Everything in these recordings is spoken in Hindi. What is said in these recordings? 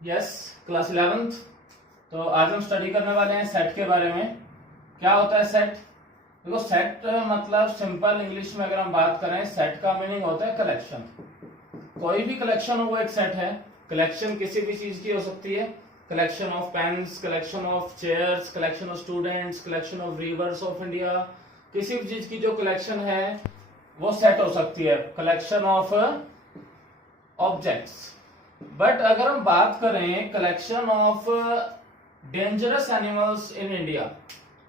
Yes, class 11th। तो आज हम स्टडी करने वाले हैं सेट के बारे में। क्या होता है सेट? देखो, सेट मतलब सिंपल इंग्लिश में अगर हम बात करें, सेट का मीनिंग होता है कलेक्शन। कोई भी कलेक्शन हो वो एक सेट है। कलेक्शन किसी भी चीज की हो सकती है। Collection of pens, collection of chairs, collection of students, collection of rivers of India, किसी भी चीज की जो कलेक्शन है वो सेट हो सकती है। Collection of objects. बट अगर हम बात करें collection of dangerous animals in India,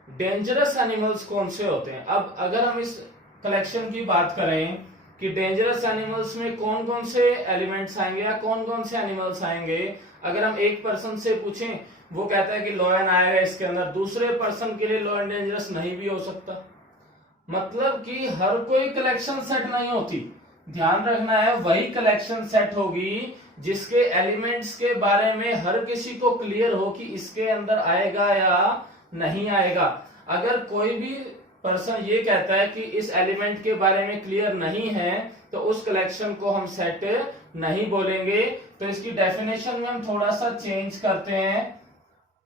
dangerous animals कौन से होते हैं? अब अगर हम इस कलेक्शन की बात करें कि डेंजरस एनिमल्स में कौन कौन से एलिमेंट्स आएंगे या कौन कौन से एनिमल्स आएंगे, अगर हम एक पर्सन से पूछें, वो कहता है कि लॉयन आएगा इसके अंदर, दूसरे पर्सन के लिए लॉयन डेंजरस नहीं भी हो सकता। मतलब कि हर कोई कलेक्शन सेट नहीं होती। ध्यान रखना है, वही कलेक्शन सेट होगी जिसके एलिमेंट्स के बारे में हर किसी को क्लियर हो कि इसके अंदर आएगा या नहीं आएगा। अगर कोई भी पर्सन ये कहता है कि इस एलिमेंट के बारे में क्लियर नहीं है, तो उस कलेक्शन को हम सेट नहीं बोलेंगे। तो इसकी डेफिनेशन में हम थोड़ा सा चेंज करते हैं।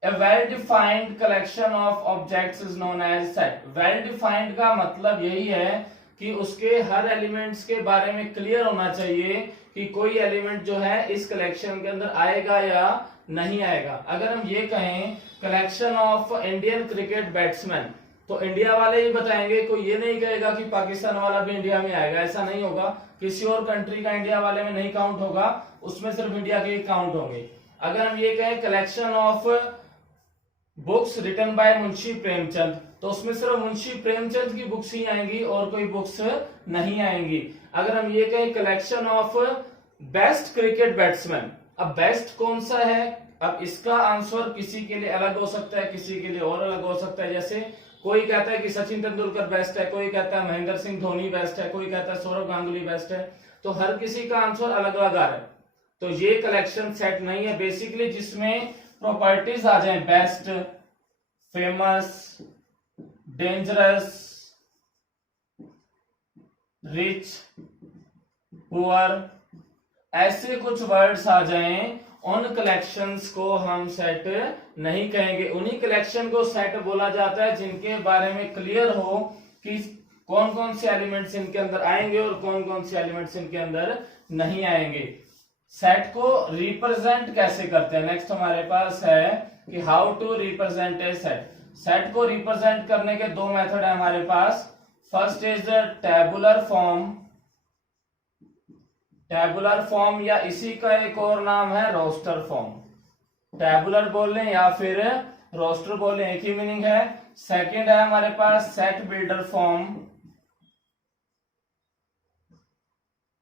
A well-defined collection of objects is known as set. Well-defined का मतलब यही है कि उसके हर एलिमेंट्स के बारे में क्लियर होना चाहिए कि कोई एलिमेंट जो है इस कलेक्शन के अंदर आएगा या नहीं आएगा। अगर हम ये कहें collection of Indian cricket batsman, तो इंडिया वाले ही बताएंगे, कोई ये नहीं कहेगा कि पाकिस्तान वाला भी इंडिया में आएगा। ऐसा नहीं होगा, किसी और कंट्री का इंडिया वाले में नहीं काउंट होगा, उसमें सिर्फ इंडिया के ही काउंट होंगे। अगर हम ये कहें collection of books written by Munshi Premchand, तो उसमें सिर्फ मुंशी प्रेमचंद की बुक्स ही आएंगी और कोई बुक्स नहीं आएंगी। अगर हम ये कहें collection of best cricket batsman, अब बेस्ट कौन सा है? अब इसका आंसर किसी के लिए अलग हो सकता है, किसी के लिए और अलग हो सकता है। जैसे कोई कहता है कि सचिन तेंदुलकर बेस्ट है, कोई कहता है महेंद्र सिंह धोनी बेस्ट है, कोई कहता है सौरव गांगुली बेस्ट है। तो हर किसी का आंसर अलग अलग आ रहा है। तो ये कलेक्शन सेट नहीं है बेसिकली जिसमें प्रॉपर्टीज आ जाए best, famous, dangerous, rich, poor, ऐसे कुछ वर्ड्स आ जाएं, उन कलेक्शंस को हम सेट नहीं कहेंगे। उन्हीं कलेक्शन को सेट बोला जाता है जिनके बारे में क्लियर हो कि कौन कौन से एलिमेंट्स इनके अंदर आएंगे और कौन कौन से एलिमेंट्स इनके अंदर नहीं आएंगे। सेट को रिप्रेजेंट कैसे करते हैं, नेक्स्ट हमारे पास है कि how to represent a set. Set को रिप्रेजेंट करने के दो मेथड है हमारे पास। First is tabular form. Tabular form या इसी का एक और नाम है रोस्टर फॉर्म। टेबुलर बोल लें या फिर रोस्टर बोल लें, एक ही मीनिंग है। सेकंड है हमारे पास सेट बिल्डर फॉर्म,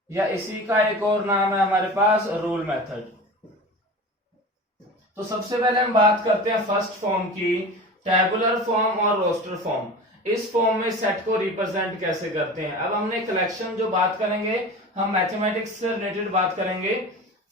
या इसी का एक और नाम है हमारे पास रूल मेथड। तो सबसे पहले हम बात करते हैं फर्स्ट फॉर्म की, टेबुलर फॉर्म और रोस्टर फॉर्म। इस फॉर्म में सेट को रिप्रेजेंट कैसे करते हैं। अब हमने कलेक्शन जो बात करेंगे, हम मैथमेटिक्स से रिलेटेड बात करेंगे।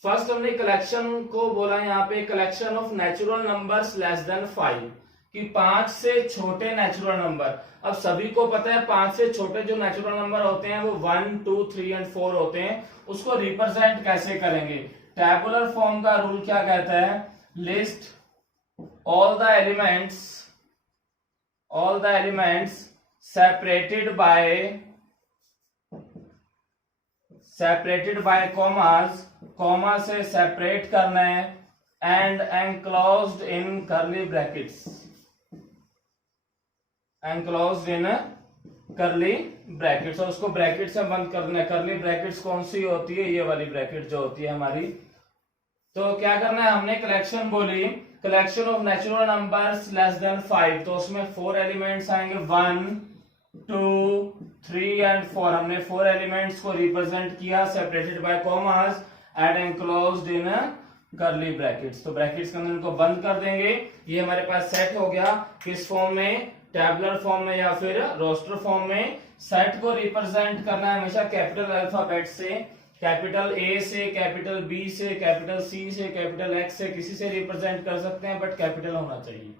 फर्स्ट हमने कलेक्शन को बोला यहाँ पे collection of natural numbers less than 5, कि 5 से छोटे नेचुरल नंबर। अब सभी को पता है 5 से छोटे जो नेचुरल नंबर होते हैं वो 1, 2, 3 और 4 होते हैं। उसको रिप्रेजेंट कैसे करेंगे? टेबुलर फॉर्म का रूल क्या कहता है? List all the elements separated by commas, comma से सेपरेट करना है, and enclosed in curly brackets, और उसको ब्रैकेट से बंद करना है। कर्ली ब्रैकेट्स कौन सी होती है? ये वाली ब्रैकेट जो होती है हमारी। तो क्या करना है, हमने कलेक्शन बोली collection of natural numbers less than 5, तो उसमें 4 एलिमेंट्स आएंगे, 1, 2, 3 एंड 4। हमने 4 एलिमेंट्स को रिप्रेजेंट किया separated by commas and enclosed in curly brackets. तो ब्रैकेट्स के अंदर इनको बंद कर देंगे। ये हमारे पास सेट हो गया। किस फॉर्म में? टेबुलर फॉर्म में या फिर रोस्टर फॉर्म में। सेट को रिप्रेजेंट करना है हमेशा कैपिटल अल्फाबेट से, कैपिटल ए से, कैपिटल बी से, कैपिटल सी से, कैपिटल एक्स से, किसी से रिप्रेजेंट कर सकते हैं, बट कैपिटल होना चाहिए।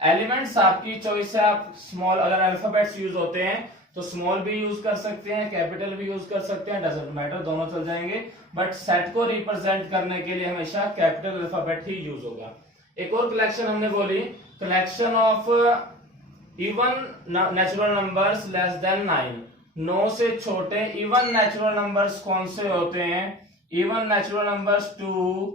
एलिमेंट्स आपकी चॉइस है, आप स्मॉल, अगर अल्फाबेट्स यूज होते हैं तो स्मॉल भी यूज कर सकते हैं, कैपिटल भी यूज कर सकते हैं, डजंट मैटर, दोनों चल जाएंगे, बट सेट को रिप्रेजेंट करने के लिए हमेशा कैपिटल अल्फाबेट ही यूज होगा। एक और कलेक्शन हमने बोली, collection of even natural numbers less then 9, 9 से छोटे इवन नेचुरल नंबर्स कौन से होते हैं? इवन नेचुरल नंबर्स 2,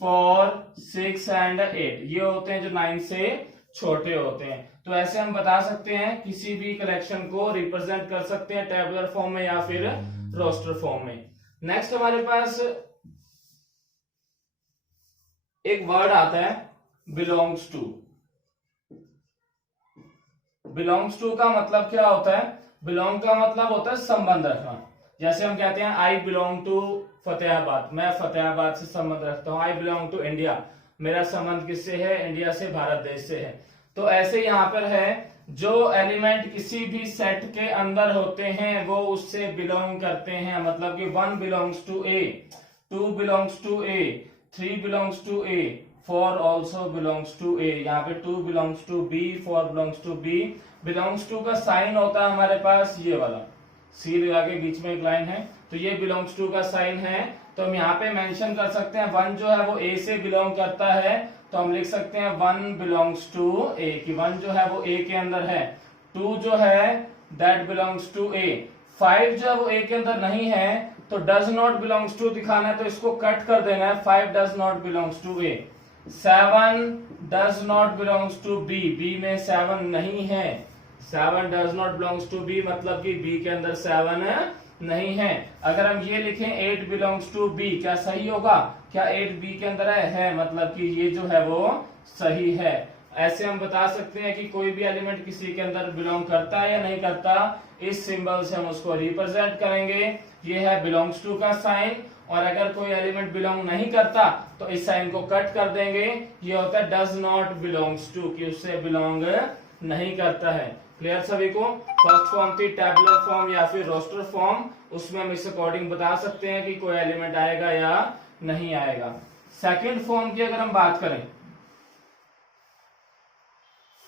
4, 6 एंड 8, ये होते हैं जो 9 से छोटे होते हैं। तो ऐसे हम बता सकते हैं, किसी भी कलेक्शन को रिप्रेजेंट कर सकते हैं टेबुलर फॉर्म में या फिर रोस्टर फॉर्म में। नेक्स्ट हमारे पास एक वर्ड आता है बिलोंग्स टू। बिलोंग्स टू का मतलब क्या होता है? बिलोंग का मतलब होता है संबंध रखना। जैसे हम कहते हैं आई बिलोंग टू फतेहाबाद, मैं फतेहाबाद से संबंध रखता हूं। आई बिलोंग टू इंडिया, मेरा संबंध किससे है? इंडिया से, भारत देश से है। तो ऐसे यहाँ पर है, जो एलिमेंट किसी भी सेट के अंदर होते हैं वो उससे बिलोंग करते हैं। मतलब कि 1 belongs to A, 2 belongs to A, 3 belongs to A, 4 also belongs to A. यहाँ पे 2 belongs to B, 4 belongs to B. Belongs to का साइन होता है हमारे पास ये वाला, सी लगा के बीच में एक लाइन है, तो ये बिलोंग्स टू का साइन है। तो हम यहाँ पे मेंशन कर सकते हैं 1 जो है वो ए से बिलोंग करता है, तो हम लिख सकते हैं 1 बिलोंग्स टू ए, कि 1 जो है वो ए के अंदर है। 2 जो है दैट बिलोंग्स टू ए। 5 जो है वो ए के अंदर नहीं है, तो डज नॉट बिलोंग्स टू दिखाना है, तो इसको कट कर देना है, 5 does not belongs to A. 7 does not belongs to B, B में 7 नहीं है। 7 does not belongs to B, मतलब कि बी के अंदर 7 नहीं है। अगर हम ये लिखें 8 बिलोंग्स टू बी, क्या सही होगा? क्या 8 बी के अंदर है? मतलब कि ये जो है वो सही है। ऐसे हम बता सकते हैं कि कोई भी एलिमेंट किसी के अंदर बिलोंग करता है या नहीं करता, इस सिंबल से हम उसको रिप्रेजेंट करेंगे। ये है बिलोंग्स टू का साइन। और अगर कोई एलिमेंट बिलोंग नहीं करता तो इस साइन को कट कर देंगे। ये होता है डज नॉट बिलोंग्स टू, कि उससे बिलोंग नहीं करता है। क्लियर सभी को? फर्स्ट फॉर्म थी टेबुलर फॉर्म या फिर रोस्टर फॉर्म, उसमें हम इस अकॉर्डिंग बता सकते हैं कि कोई एलिमेंट आएगा या नहीं आएगा। सेकंड फॉर्म की अगर हम बात करें,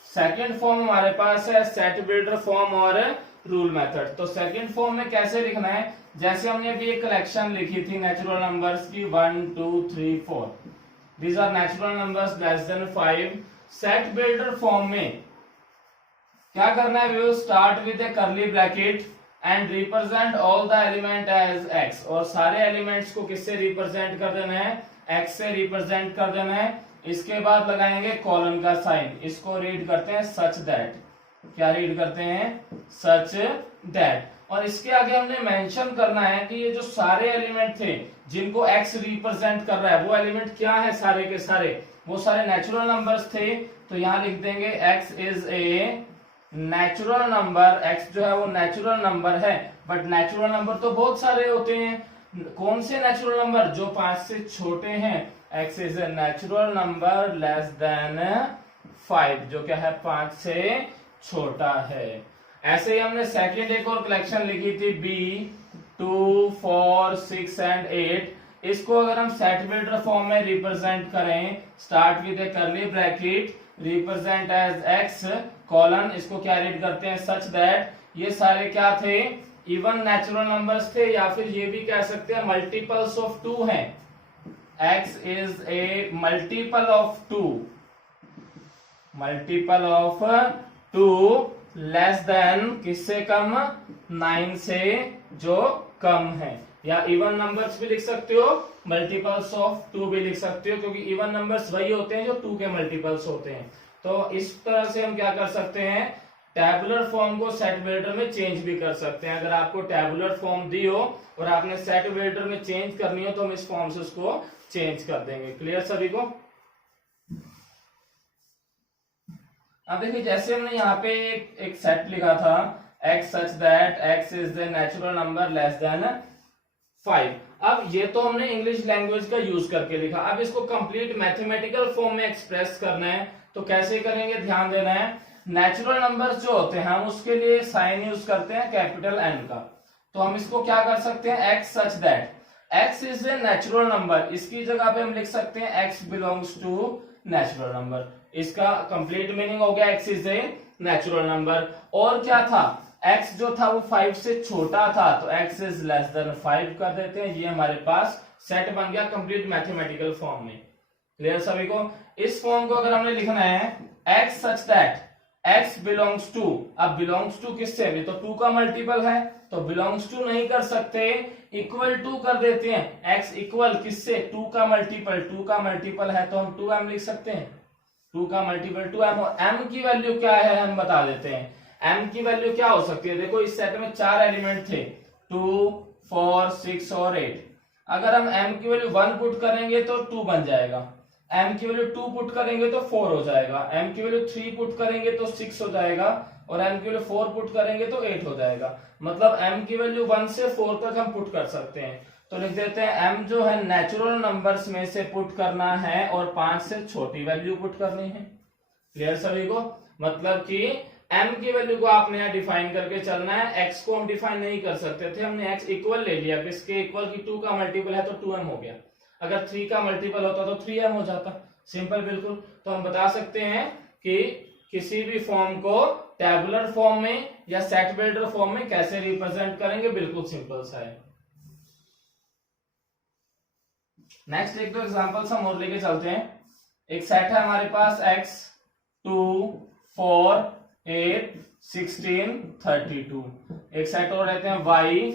सेकंड फॉर्म हमारे पास है सेट बिल्डर फॉर्म और रूल मेथड। तो सेकंड फॉर्म में कैसे लिखना है? जैसे हमने अभी एक कलेक्शन लिखी थी नेचुरल नंबर्स की 1, 2, 3, 4, these are natural numbers less than 5। Set builder form में क्या करना है? We will start with a curly bracket and represent all the element as x, और सारे एलिमेंट्स को किससे रिप्रेजेंट कर देना है? एक्स से रिप्रेजेंट कर देना है। इसके बाद लगाएंगे कॉलन का साइन, इसको रीड करते हैं सच दैट। क्या रीड करते हैं? Such that. और इसके आगे हमने मेंशन करना है कि ये जो सारे एलिमेंट थे जिनको एक्स रिप्रेजेंट कर रहा है, वो एलिमेंट क्या है? सारे के सारे वो सारे नेचुरल नंबर्स थे। तो यहां लिख देंगे x is a natural number. X जो है वो नेचुरल नंबर है, बट नेचुरल नंबर तो बहुत सारे होते हैं। कौन से नेचुरल नंबर? जो 5 से छोटे हैं। X is a natural number less than 5, जो क्या है 5 से छोटा है। ऐसे ही हमने सेकेंड एक और कलेक्शन लिखी थी बी, 2, 4, 6 एंड 8। इसको अगर हम सेट बिल्डर फॉर्म में रिप्रेजेंट करें, start with a curly bracket, represent as x colon, इसको क्या रीड करते हैं? सच दैट ये सारे क्या थे? इवन नेचुरल नंबर्स थे, या फिर ये भी कह सकते हैं मल्टीपल्स ऑफ 2 हैं। x is a multiple of 2, multiple of 2 less than किससे कम? 9 से जो कम है। या इवन नंबर्स भी लिख सकते हो, मल्टीपल्स ऑफ 2 भी लिख सकते हो, क्योंकि इवन नंबर्स वही होते हैं जो 2 के मल्टीपल्स होते हैं। तो इस तरह से हम क्या कर सकते हैं? टैबुलर फॉर्म को सेट बिल्डर में चेंज भी कर सकते हैं। अगर आपको टैबुलर फॉर्म दी हो और आपने सेट बिल्डर में चेंज करनी हो तो हम इस फॉर्म से उसको चेंज कर देंगे। क्लियर सभी को? अब देखिए, जैसे हमने यहाँ पे एक सेट लिखा था x such that x is the natural number less than 5। अब ये तो हमने इंग्लिश लैंग्वेज का यूज करके लिखा। अब इसको कंप्लीट मैथमेटिकल फॉर्म में एक्सप्रेस करना है, तो कैसे करेंगे? ध्यान देना है। नेचुरल नंबर्स जो होते हैं हम उसके लिए साइन यूज करते हैं कैपिटल एन का। तो हम इसको क्या कर सकते हैं? X such that x is a natural number, इसकी जगह पे हम लिख सकते हैं x belongs to natural number. इसका कंप्लीट मीनिंग हो गया x is a natural number. और क्या था? x जो था वो 5 से छोटा था, तो x इज लेस देन 5 कर देते हैं। ये हमारे पास सेट बन गया कंप्लीट मैथमेटिकल फॉर्म में। क्लियर सभी को? इस फॉर्म को अगर हमने लिखना है x such that x belongs to, अब बिलोंग्स टू किससे, अभी तो 2 का मल्टीपल है, तो बिलोंग्स टू नहीं कर सकते, इक्वल टू कर देते हैं। x इक्वल किससे, 2 का मल्टीपल, 2 का मल्टीपल है तो हम 2m लिख सकते हैं, 2 का मल्टीपल 2m। और m की वैल्यू क्या है हम बता देते हैं। m की वैल्यू क्या हो सकती है, देखो इस सेट में 4 एलिमेंट थे, 2, 4, 6 और 8। अगर हम m की वैल्यू 1 पुट करेंगे तो 2 बन जाएगा, m की वैल्यू 2 पुट करेंगे तो 4 हो जाएगा, m की वैल्यू 3 पुट करेंगे तो 6 हो जाएगा, और m की वैल्यू 4 पुट करेंगे तो 8 हो जाएगा। मतलब m की वैल्यू 1 से 4 तक हम पुट कर सकते हैं। तो लिख देते हैं m जो है नेचुरल नंबर्स में से पुट करना है और 5 से छोटी वैल्यू पुट करनी है। क्लियर सभी को? मतलब कि m की वैल्यू को आपने यहाँ डिफाइन करके चलना है, x को हम डिफाइन नहीं कर सकते थे, हमने x इक्वल ले लिया, किसके इक्वल की 2 का मल्टीपल है तो 2m हो गया, अगर 3 का मल्टीपल होता तो 3m हो जाता। सिंपल बिल्कुल। तो हम बता सकते हैं कि किसी भी फॉर्म को टेबुलर फॉर्म में या सेट बिल्डर फॉर्म में कैसे रिप्रेजेंट करेंगे, बिल्कुल सिंपल सा है। नेक्स्ट एक दो एग्जांपल्स हम और लेके चलते हैं। एक सेट है हमारे पास x 2 4 8 16 32। एक सेट और रहते हैं y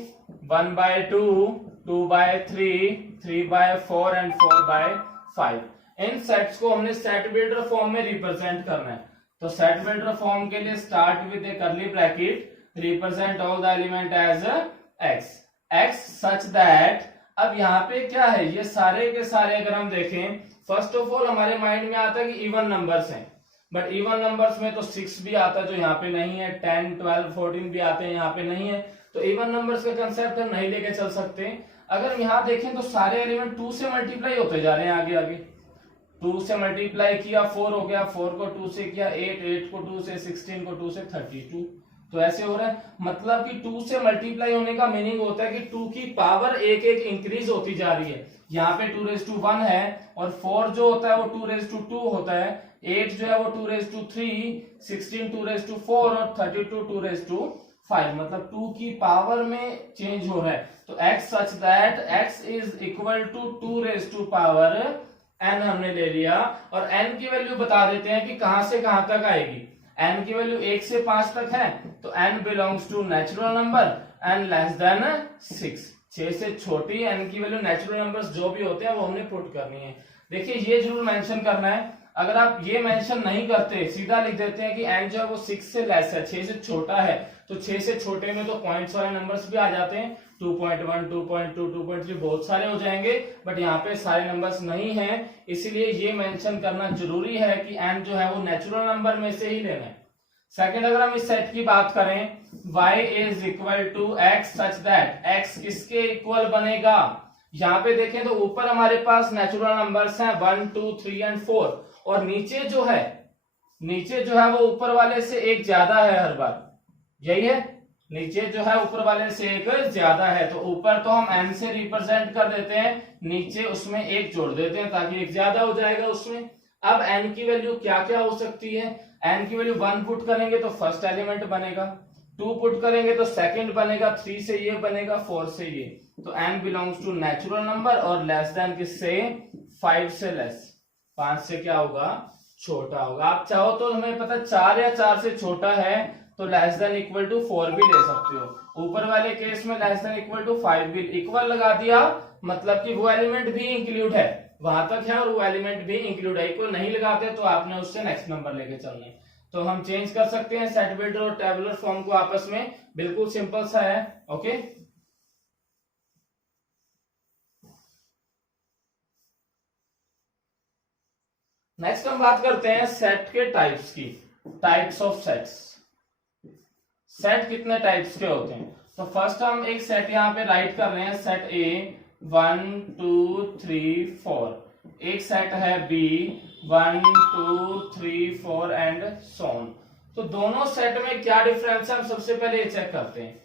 1/2 2/3 3/4 एंड 4/5। इन सेट्स को हमने सेट बिल्डर फॉर्म में रिप्रेजेंट करना है। तो सेट बिल्डर फॉर्म के लिए start with a curly bracket, represent all the element as x such that. अब यहाँ पे क्या है, ये सारे के सारे अगर हम देखें, फर्स्ट ऑफ ऑल हमारे माइंड में आता है कि इवन नंबर्स हैं, बट इवन नंबर्स में तो 6 भी आता है जो यहाँ पे नहीं है, 10 12 14 भी आते हैं, यहाँ पे नहीं है। तो इवन नंबर्स का कंसेप्ट हम नहीं लेके चल सकते। अगर यहाँ देखें तो सारे एलिमेंट 2 से मल्टीप्लाई होते जा रहे हैं, आगे आगे 2 से मल्टीप्लाई किया 4 हो गया, 4 को 2 से किया 8, 8 को 2 से 16 को 2 से 32। तो ऐसे हो रहा है, मतलब कि 2 से मल्टीप्लाई होने का मीनिंग होता है कि 2 की पावर एक एक इंक्रीज होती जा रही है। यहाँ पे 2⁻1 है, और 4 जो होता है वो 2⁻2 होता है, 8 जो है वो 2⁻3, 16 2⁻4 और 32 2⁻5। मतलब 2 की पावर में चेंज हो रहा है। तो x such that x is equal to 2 power n हमने ले लिया, और n की वैल्यू बता देते हैं कि कहां से कहां तक आएगी। n की वैल्यू 1 से 5 तक है, तो n belongs to natural number n less than 6। 6 से छोटी n की वैल्यू नेचुरल नंबर्स जो भी होते हैं वो हमने पुट करनी है। देखिए ये जरूर मेंशन करना है, अगर आप ये मेंशन नहीं करते, सीधा लिख देते हैं कि n जो है वो 6 से लेस है, 6 से छोटा है, तो 6 से छोटे में तो पॉइंट्स वाले नंबर्स भी आ जाते हैं, 2.1 2.2 2.3 बहुत सारे हो जाएंगे, बट यहाँ पे सारे नंबर्स नहीं हैं, इसलिए ये मेंशन करना जरूरी है कि n जो है वो नेचुरल नंबर में से ही लेना है। सेकंड, अगर हम इस सेट की बात करें, y is equal to x such that x किसके इक्वल बनेगा। यहाँ पे देखें तो ऊपर हमारे पास नेचुरल नंबर्स हैं 1 2 3 एंड 4, और नीचे जो है वो ऊपर वाले से एक ज्यादा है हर बार, यही है, नीचे जो है ऊपर वाले से एक ज्यादा है। तो ऊपर तो हम n से रिप्रेजेंट कर देते हैं, नीचे उसमें एक जोड़ देते हैं ताकि एक ज्यादा हो जाएगा उसमें। अब n की वैल्यू क्या क्या हो सकती है, n की वैल्यू 1 पुट करेंगे तो फर्स्ट एलिमेंट बनेगा, 2 पुट करेंगे तो सेकंड बनेगा, 3 से ये बनेगा, 4 से ये। तो n belongs to natural number और लेस देन किससे, 5 से लेस, 5 से क्या होगा, छोटा होगा। आप चाहो तो हमें पता 4 या 4 से छोटा है तो लेस देन इक्वल टू 4 भी ले सकते हो। ऊपर वाले केस में लेस देन इक्वल टू 5 भी इक्वल लगा दिया, मतलब कि वो एलिमेंट भी इंक्लूड है, वहां तक है और वो एलिमेंट भी इंक्लूड है। इक्वल नहीं लगाते तो आपने उससे नेक्स्ट नंबर लेके चलना है। तो हम चेंज कर सकते हैं सेट बिल्डर और टेबुलर फॉर्म को आपस में, बिल्कुल सिंपल सा है। ओके, नेक्स्ट हम बात करते हैं सेट के टाइप्स की, टाइप्स ऑफ सेट्स। सेट कितने टाइप्स के होते हैं, तो फर्स्ट हम एक सेट यहाँ पे राइट कर रहे हैं, सेट ए 1 2 3 4, एक सेट है बी 1 2 3 4 एंड सो ऑन। तो दोनों सेट में क्या डिफरेंस है हम सबसे पहले ये चेक करते हैं।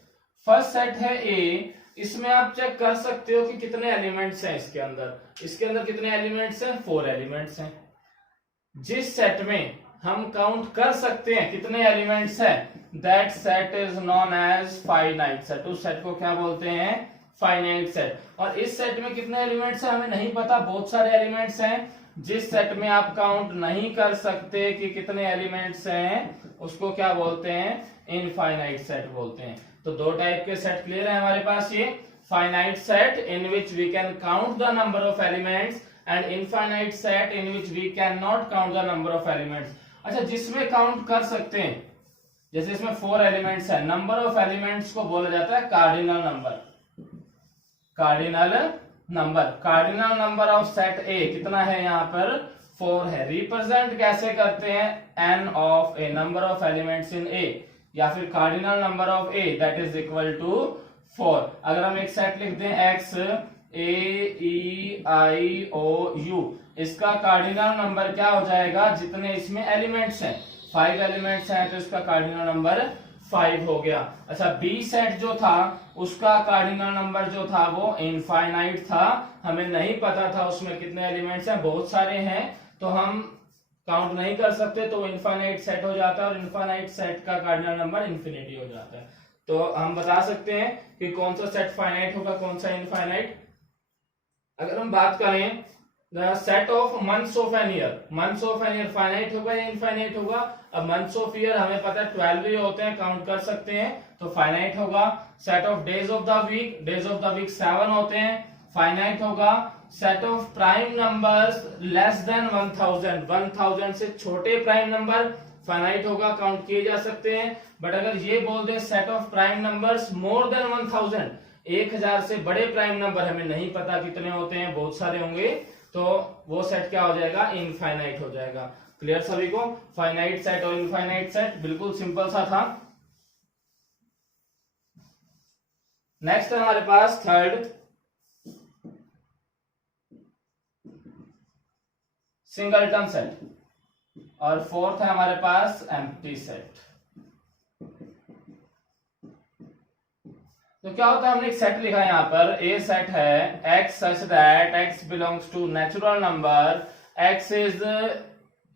फर्स्ट सेट है ए, इसमें आप चेक कर सकते हो कि कितने एलिमेंट्स हैं इसके अंदर कितने एलिमेंट्स हैं, 4 एलिमेंट्स हैं। जिस सेट में हम काउंट कर सकते हैं कितने एलिमेंट्स हैं, that set is known as finite set. उस सेट को क्या बोलते हैं, फाइनाइट सेट। और इस सेट में कितने एलिमेंट्स हैं हमें नहीं पता, बहुत सारे एलिमेंट्स हैं। जिस सेट में आप काउंट नहीं कर सकते कि कितने एलिमेंट्स हैं उसको क्या बोलते हैं, इनफाइनाइट सेट बोलते हैं। तो दो टाइप के सेट क्लियर है हमारे पास, ये finite set in which we can count the number of elements and infinite set in which we can not count the number of elements. अच्छा, जिसमें काउंट कर सकते हैं, जैसे इसमें 4 एलिमेंट्स है, नंबर ऑफ एलिमेंट्स को बोला जाता है cardinal number. Cardinal number, cardinal number of set ए कितना है, यहाँ पर 4 है। रिप्रेजेंट कैसे करते हैं, N of A, number of elements in A, या फिर cardinal number of A that is equal to 4। अगर हम एक सेट लिख दें X A E I O U, इसका कार्डिनल नंबर क्या हो जाएगा, जितने इसमें एलिमेंट्स हैं, 5 एलिमेंट्स हैं तो इसका कार्डिनल नंबर 5 हो गया। अच्छा, बी सेट जो था उसका कार्डिनल नंबर जो था वो इनफाइनाइट था, हमें नहीं पता था उसमें कितने एलिमेंट्स हैं, बहुत सारे हैं तो हम काउंट नहीं कर सकते, तो इनफाइनाइट सेट हो जाता है और इनफाइनाइट सेट का कार्डिनल नंबर इन्फिनिटी हो जाता है। तो हम बता सकते हैं कि कौन सा सेट फाइनाइट होगा, कौन सा इनफाइनाइट। अगर हम बात करें the set of months of an year, months of an year finite होगा या इनफाइनाइट होगा। अब मंथ्स ऑफ ईयर हमें पता है 12 ही होते हैं, काउंट कर सकते हैं तो फाइनाइट होगा। Set of days of the week, days of the week 7 होते हैं, फाइनाइट होगा। Set of prime numbers less than 1000, 1000 से छोटे प्राइम नंबर फाइनाइट होगा, काउंट किए जा सकते हैं। बट अगर ये बोल दे set of prime numbers more than 1000, 1000 से बड़े प्राइम नंबर, हमें नहीं पता कितने होते हैं, बहुत सारे होंगे, तो वो सेट क्या हो जाएगा, इनफाइनाइट हो जाएगा। क्लियर सभी को, फाइनाइट सेट और इनफाइनाइट सेट बिल्कुल सिंपल सा था। नेक्स्ट है हमारे पास थर्ड, सिंगलटन सेट, और फोर्थ है हमारे पास एम्प्टी सेट। तो क्या होता है, हमने एक सेट लिखा है यहाँ पर, ए सेट है x such that x belongs to natural number, x is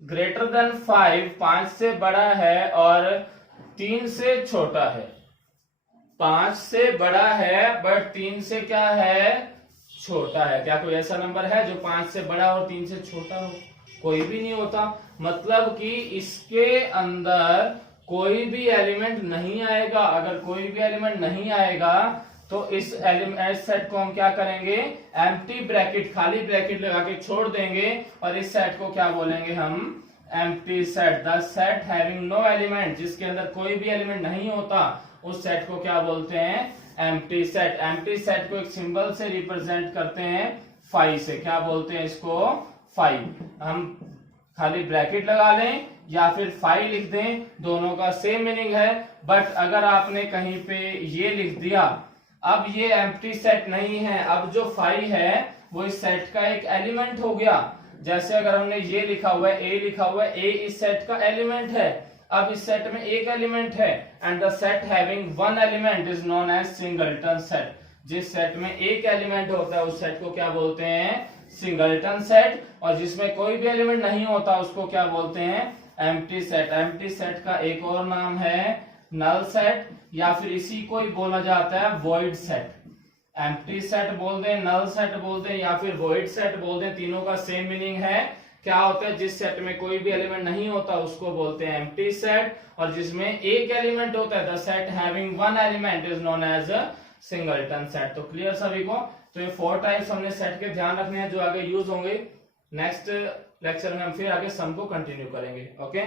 greater than 5, 5 से बड़ा है और 3 से छोटा है। 5 से बड़ा है बट 3 से क्या है, छोटा है। क्या कोई ऐसा नंबर है जो 5 से बड़ा और 3 से छोटा हो, कोई भी नहीं होता। मतलब कि इसके अंदर कोई भी एलिमेंट नहीं आएगा। अगर कोई भी एलिमेंट नहीं आएगा तो इस एलिमेंट सेट को हम क्या करेंगे, एम्प्टी ब्रैकेट, खाली ब्रैकेट लगा के छोड़ देंगे और इस सेट को क्या बोलेंगे हम, empty set. The set having no element, जिसके अंदर कोई भी एलिमेंट नहीं होता, उस सेट को क्या बोलते हैं, एम्प्टी सेट। एम्प्टी सेट को एक सिंबल से रिप्रेजेंट करते हैं 5 से, क्या बोलते हैं इसको, 5। हम खाली ब्रैकेट लगा लें या फिर 5 लिख दें, दोनों का सेम मीनिंग है। बट अगर आपने कहीं पे ये लिख दिया, अब ये एम्प्टी सेट नहीं है, अब जो 5 है वो इस सेट का एक एलिमेंट हो गया। जैसे अगर हमने ये लिखा हुआ है, ए लिखा हुआ है, ए इस सेट का एलिमेंट है। अब इस सेट में एक एलिमेंट है, and the set having one element is known as singleton set. जिस सेट में एक एलिमेंट होता है उस सेट को क्या बोलते हैं, सिंगलटन सेट। और जिसमें कोई भी एलिमेंट नहीं होता उसको क्या बोलते हैं, एम्प्टी सेट। एम्प्टी सेट का एक और नाम है नल सेट, या फिर इसी को ही बोला जाता है वॉइड सेट। एम्प्टी सेट बोल दें, नल सेट बोल दें या फिर वॉइड सेट बोल दें, तीनों का सेम मीनिंग है। क्या होता है, जिस सेट में कोई भी एलिमेंट नहीं होता उसको बोलते हैं एम्प्टी सेट, और जिसमें एक एलिमेंट होता है, the set having one element is known as singleton set. तो क्लियर सभी को। तो ये 4 टाइप्स हमने सेट के ध्यान रखने हैं जो आगे यूज होंगे। नेक्स्ट लेक्चर में हम फिर आगे सम को कंटिन्यू करेंगे। ओके।